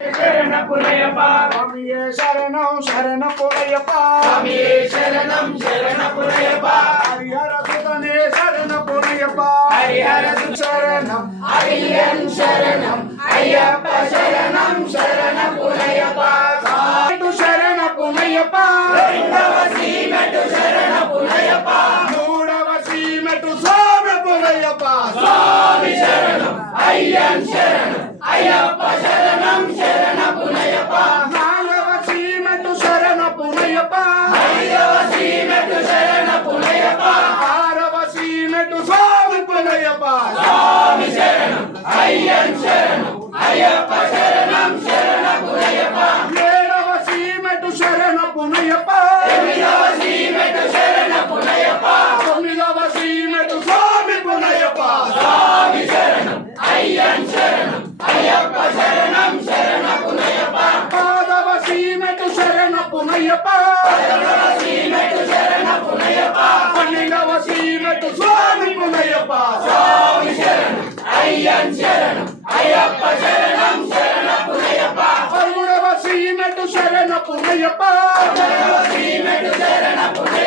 శరణ పునయప్ప స్వామియే శరణం శరణ పునయప్ప స్వామియే శరణం శరణ పునయప్ప హరిహర సుతనే శరణ పునయప్ప హరిహర శరణం అయ్యన్ శరణం అయ్యప్ప శరణం శరణ పునయప్ప శరణ పునయప్ప రెండవ సీమెటు శరణ పునయప్ప మూడవ సీమెటు స్వామి పునయప్ప స్వామి శరణం అయ్యన్ శరణం అయ్యప్ప శరణం శరణ పునయప్ప నాలుగవ సీమెటు శరణ పునయప్ప ఐదవ సీమెటు శరణ పునయప్ప ఆరవ సీమెటు స్వామి పునయప్ప స్వామి శరణం అయ్యన్ శరణం అయ్యప్ప శరణం శరణ పునయప్ప ఏడవ సీమెటు శరణ పునయప్ప ఎనిమిదవ సీమెటు శరణ పునయప్ప తొమ్మిదవ సీమెటు స్వామి పునయప్ప స్వామి శరణం అయ్యన్ శరణం అయ్యప్ప శరణం శరణ పునయప్ప పదవ సీమెటు శరణ పునయప్ప పదవ సీమెటు శరణ పునయప్ప పన్నెండవ సీమెటు స్వామి పునయప్ప స్వామి శరణం అయ్యన్ శరణం అయ్యప్ప శరణం శరణ పునయప్ప పదమూడవ సీమెటు శరణ పునయప్ప పదవ సీమెటు శరణ పునయప్ప